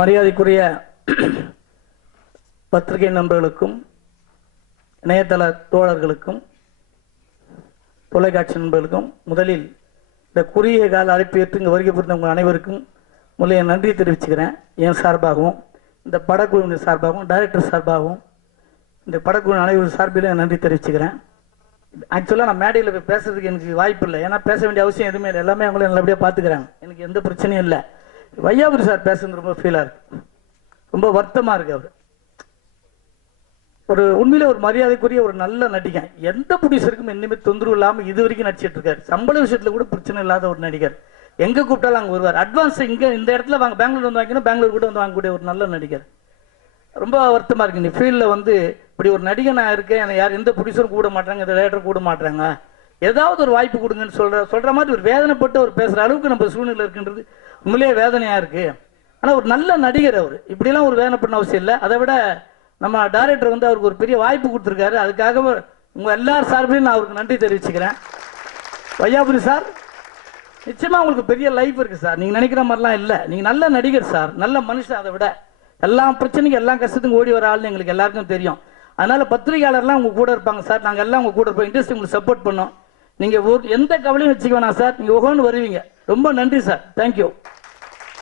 மரியாதைக்குரிய பத்திரிகை நண்பர்களுக்கும் இணையதள தோழர்களுக்கும் தொலைக்காட்சி நண்பர்களுக்கும் முதலில் இந்த குறுகிய கால அழைப்பு ஏற்று இங்கே வருகை புரிந்தவங்க அனைவருக்கும் முதலில் என் நன்றி தெரிவிச்சுக்கிறேன். என் சார்பாகவும் இந்த படக்குழுவின் சார்பாகவும் டைரக்டர் சார்பாகவும் இந்த படக்குழு அனைவரும் சார்பிலும் என் நன்றி தெரிவிச்சுக்கிறேன். ஆக்சுவலாக நான் மேடையில் போய் பேசுறதுக்கு எனக்கு வாய்ப்பு இல்லை. ஏன்னா பேச வேண்டிய அவசியம் எதுவுமே இல்லை. எல்லாமே அவங்களும் நல்லபடியாக பார்த்துக்கிறாங்க. எனக்கு எந்த பிரச்சனையும் இல்லை. வையாபுரி சார் பேசுறது ரொம்ப ஃபீலாக இருக்கு, ரொம்ப வருத்தமாக இருக்கு. அவர் ஒரு உண்மையில ஒரு மரியாதைக்குரிய ஒரு நல்ல நடிகர். எந்த ப்ரொடியூசருக்கும் இன்னுமே தொந்தரவு இல்லாமல் இது வரைக்கும் நடிச்சிட்டு இருக்காரு. சம்பள விஷயத்துல கூட பிரச்சனை இல்லாத ஒரு நடிகர். எங்க கூப்பிட்டாலும் அங்கே வருவார். அட்வான்ஸ் இங்கே இந்த இடத்துல வாங்க, பெங்களூர் வந்து வாங்கினா பெங்களூர் கூட வந்து வாங்கக்கூடிய ஒரு நல்ல நடிகர். ரொம்ப வருத்தமாக இருக்கு. நீ ஃபீல்டில் வந்து இப்படி ஒரு நடிகை நான் இருக்கேன், யார் எந்த ப்ரொடியூசரும் கூட மாட்டாங்க, இந்த டேரக்டரும் கூட மாட்டாங்க, ஏதாவது ஒரு வாய்ப்பு கொடுங்கன்னு சொல்ற மாதிரி ஒரு வேதனைப்பட்டு அவர் பேசுகிற அளவுக்கு நம்ம சூழ்நிலை இருக்குன்றது உண்மையிலேயே வேதனையாக இருக்கு. ஆனால் ஒரு நல்ல நடிகர் அவர். இப்படிலாம் ஒரு வேதனை பண்ண அவசியம் இல்லை. அதை விட நம்ம டைரக்டர் வந்து அவருக்கு ஒரு பெரிய வாய்ப்பு கொடுத்துருக்காரு. அதுக்காக உங்கள் எல்லார் சார்பிலையும் நான் அவருக்கு நன்றி தெரிவிச்சுக்கிறேன். வையாபுரி சார், நிச்சயமாக உங்களுக்கு பெரிய லைஃப் இருக்குது சார். நீங்கள் நினைக்கிற மாதிரிலாம் இல்லை. நீங்கள் நல்ல நடிகர் சார், நல்ல மனுஷன். அதை விட எல்லா பிரச்சனைக்கும் எல்லா கஷ்டத்துக்கும் ஓடி வர ஆள்னு எங்களுக்கு எல்லாருக்கும் தெரியும். அதனால பத்திரிகையாளர்லாம் உங்க கூட இருப்பாங்க சார். நாங்கள் எல்லாம் உங்க கூட இருப்போம். இண்டஸ்ட்ரி உங்களுக்கு சப்போர்ட் பண்ணோம். நீங்கள் எந்த கவலையும் வச்சுக்க வேணாம் சார். நீங்கள் ஒவ்வொன்று வருவீங்க. ரொம்ப நன்றி சார். தேங்க்யூ.